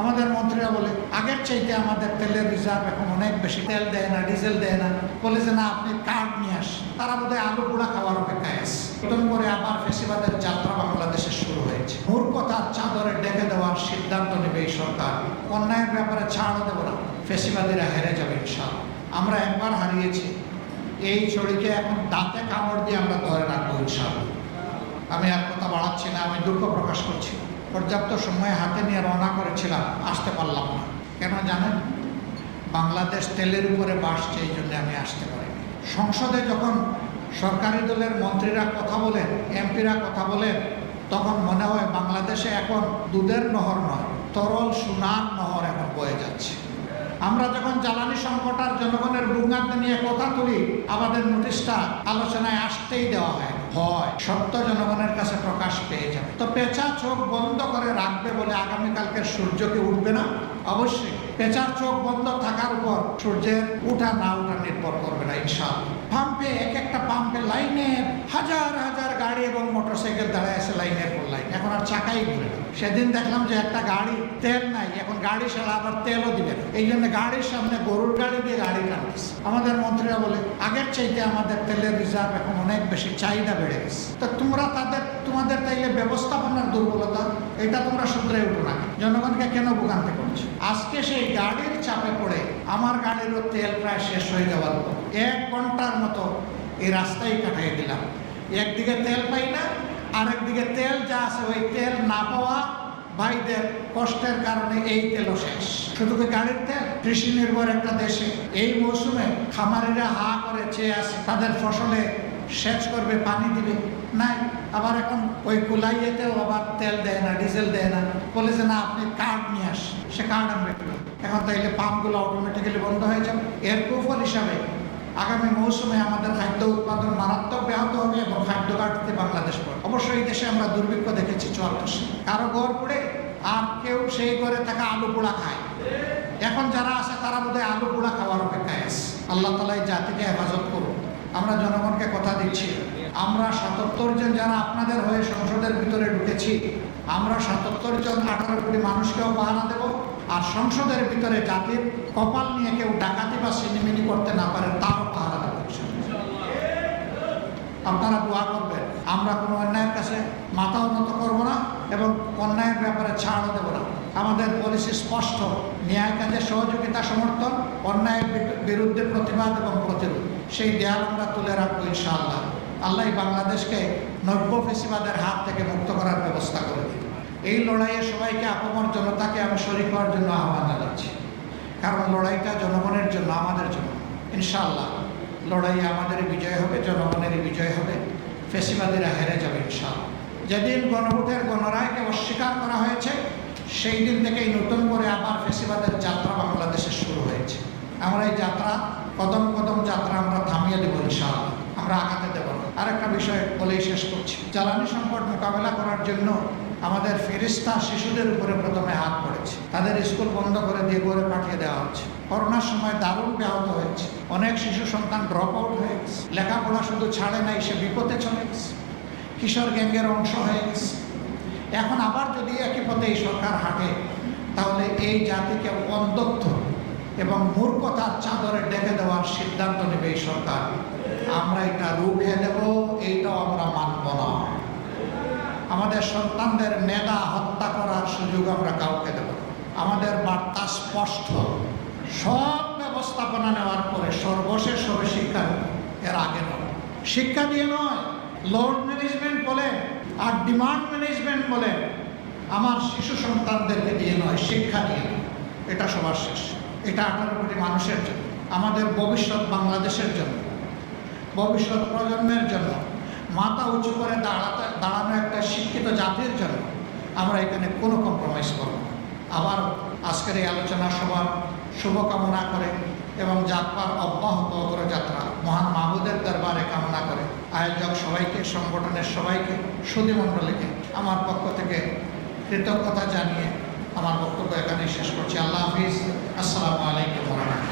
আমাদের মন্ত্রীরা বলে আগের চাইতে আমাদের তেলের রিজার্ভ এখন অনেক বেশি, তেল দেয় না, ডিজেল দেয় না, বলে যে না আপনি কার্ড নিয়ে আসেন। তারা বোধহয় আলু পোড়া খাওয়ার অপেক্ষায় আছে। নতুন করে আবার ফেসিবাদের যাত্রা বাংলাদেশে শুরু হয়েছে। মূর্খতার চাদরে ডেকে দেওয়ার সিদ্ধান্ত নেবে এই সরকার। অন্যায়ের ব্যাপারে ছাড়ও দেব না, ফেসিবাদীরা হেরে যাবে ইনশাআল্লাহ। আমরা একবার হারিয়েছি, এই ছড়িকে এখন দাঁতে কামড় দিয়ে আমরা ধরে রাখবো ইনশাআল্লাহ। আমি আর কথা বাড়াচ্ছি না, আমি দুঃখ প্রকাশ করছি। পর্যাপ্ত সময় হাতে নিয়ে রওনা করেছিলাম, আসতে পারলাম না। কেন জানেন? বাংলাদেশ তেলের উপরে বাসছে, এই জন্য আমি আসতে পারিনি। সংসদে যখন সরকারি দলের মন্ত্রীরা কথা বলেন, এমপিরা কথা বলেন, তখন মনে হয় বাংলাদেশে এখন দুধের নহর নয়, তরল সোনার নহর এখন বয়ে যাচ্ছে। আমরা যখন জ্বালানি সংকট আর জনগণের ভোগান্তি নিয়ে কথা তুলি, আমাদের নোটিশটা আলোচনায় আসতেই দেওয়া হয়। সত্য জনগণের কাছে প্রকাশ পেয়ে যাবে। তো পেঁচা চোখ বন্ধ করে রাখবে বলে আগামীকালকের সূর্যকে উঠবে না? অবশ্যই পেঁচার চোখ বন্ধ থাকার উপর সূর্যের উঠা না উঠা নির্ভর করবে না ইনশাআল্লাহ। পাম্পে এক একটা পাম্পে লাইনে হাজার হাজার গাড়ি এবং মোটরসাইকেল দাঁড়ায় আছে লাইনের পর লাইন, এখন আর চাকাই ঘুরে না। সেদিন দেখলাম যে একটা গাড়ি তেল নাই, এখন গাড়ি ছাড়া আবার তেলও দিবে না, এই জন্য গাড়ির সামনে গরুর গাড়ি দিয়ে গাড়ি টানতেছে। আমাদের মন্ত্রীরা বলে আগের চাইতে আমাদের তেলের রিজার্ভ এখন অনেক বেশি, চাহিদা বেড়ে গেছে। তো তোমরা তোমাদের তাইলে ব্যবস্থাপনার দুর্বলতা, এটা তোমরা শুধরে উঠো না, জনগণকে কেন ভোগান্তি করছো? আজকে সেই গাড়ির চাপে পড়ে আমার গাড়িরও তেল প্রায় শেষ হয়ে যাওয়ার পর 1 ঘন্টার মতো এই রাস্তায় কাটাই দিলাম। একদিকে তেল পাই না, আরেকদিকে তেল যা আছে ওই তেল না পাওয়া ভাইদের কষ্টের কারণে এই তেলও শেষ। শুধু কি গাড়ির তেল? কৃষি নির্ভর একটা দেশে এই মৌসুমে খামারিরা হা করে চেয়ে আছে, তাদের ফসলে সেচ করবে, পানি দিবে নাই। আবার এখন ওই কুলাইয়েতেও আবার তেল দেয় না, ডিজেল দেয় না, বলে যে না আপনি কার্ড নিয়ে আসেন। সে কার্ড আনবে, এখন তাইলে পাম্পগুলো অটোমেটিক্যালি বন্ধ হয়ে যাবে। এর কুফল হিসাবে আগামী মৌসুমে আমাদের খাদ্য উৎপাদন মারাত্মক ব্যাহত হবে এবং খাদ্য ঘাটতিতে বাংলাদেশ পড়ে। অবশ্যই এই দেশে আমরা দুর্ভিক্ষ দেখেছি 74 সালে, কারো ঘর পড়ে আর কেউ সেই ঘরে থাকা আলু পোড়া খায়। এখন যারা আছে তারা বোধহয় আলু পোড়া খাওয়ার অপেক্ষায় আছে। আল্লাহ তাআলা এই জাতিকে হেফাজত করুন। আমরা জনগণকে কথা দিচ্ছি, আমরা 77 জন যারা আপনাদের হয়ে সংসদের ভিতরে ঢুকেছি, আমরা 77 জন 18 কোটি মানুষকেও পাহারা দেব। আর সংসদের ভিতরে জাতির কপাল নিয়ে কেউ ডাকাতি বা সিনিমিনি করতে না পারে তারও পাহারা দেব। আপনারা দোয়া করবেন, আমরা কোনো অন্যায়ের কাছে মাথা উন্নত করব না এবং অন্যায়ের ব্যাপারে ছাড়ও দেব না। আমাদের পলিসি স্পষ্ট, ন্যায় কাজে সহযোগিতা সমর্থন, অন্যায়ের বিরুদ্ধে প্রতিবাদ এবং প্রতিরোধ। সেই দেয়াল আমরা তুলে রাখবো ইনশাআল্লাহ। আল্লাহ বাংলাদেশকে নব্য ফেসিবাদের হাত থেকে মুক্ত করার ব্যবস্থা করে দিন। এই লড়াইয়ে সবাইকে আপমর জনতাকে আমি শরীক হওয়ার জন্য আহ্বান জানাচ্ছি, কারণ লড়াইটা জনগণের জন্য, আমাদের জন্য। ইনশাআল্লাহ লড়াইয়ে আমাদেরই বিজয় হবে, জনগণেরই বিজয় হবে, ফেসিবাদীরা হেরে যাবে ইনশাআল্লাহ। যেদিন গণভোটের গণরায়কে অস্বীকার করা হয়েছে, সেই দিন থেকেই নতুন করে আবার ফেসিবাদের যাত্রা বাংলাদেশে শুরু হয়েছে। আমরা এই যাত্রা কদম কদম যাত্রা আমরা থামিয়ে দেবো ইনশাআল্লাহ, আমরা আগাতে দেব না। আরেকটা বিষয় বলেই শেষ করছি, জ্বালানি সংকট মোকাবেলা করার জন্য আমাদের ফেরেশতা শিশুদের উপরে প্রথমে হাত পড়েছে। তাদের স্কুল বন্ধ করে দিয়ে ঘরে পাঠিয়ে দেওয়া হচ্ছে। করোনার সময় দারুণ ব্যাহত হয়েছে, অনেক শিশু সন্তান ড্রপ আউট হয়ে গেছে, লেখাপড়া শুধু ছাড়ে নাই, সে বিপদে চলে গেছে, কিশোর গ্যাংয়ের অংশ হয়ে গেছে। এখন আবার যদি একই পথে এই সরকার হাঁটে, তাহলে এই জাতিকে অন্ধত্ব এবং মূর্খতার চাদরে ডেকে দেওয়ার সিদ্ধান্ত নেবে এই সরকার। আমরা এটা রুখে দেব, এইটাও আমরা মানব না। আমাদের সন্তানদের মেধা হত্যা করার সুযোগ আমরা কাউকে দেব না। আমাদের বার্তা স্পষ্ট, সব ব্যবস্থাপনা নেওয়ার পরে সর্বশেষ হবে শিক্ষা, এর আগে নয়। শিক্ষা দিয়ে নয়, লোড ম্যানেজমেন্ট বলে আর ডিমান্ড ম্যানেজমেন্ট বলে আমার শিশু সন্তানদেরকে দিয়ে নয়, শিক্ষা দিয়ে নয়। এটা সবার শেষ। এটা 18 কোটি মানুষের জন্য, আমাদের ভবিষ্যৎ বাংলাদেশের জন্য, ভবিষ্যৎ প্রজন্মের জন্য, মাথা উঁচু করে দাঁড়ানো একটা শিক্ষিত জাতির জন্য আমরা এখানে কোনো কম্প্রোমাইজ করব না। আবার আজকের এই আলোচনা সবার শুভকামনা করে এবং যাত্রার অব্যাহত অগ্রযাত্রা মহান মাহবুদের দরবারে কামনা করে আয়োজক সবাইকে, সংগঠনের সবাইকে, সুধীমণ্ডলীকে আমার পক্ষ থেকে কৃতজ্ঞতা জানিয়ে আমার বক্তব্য এখানেই শেষ করছি। আল্লাহ হাফিজ। আসসালামু আলাইকুম ওয়া রাহমাতুল্লাহ।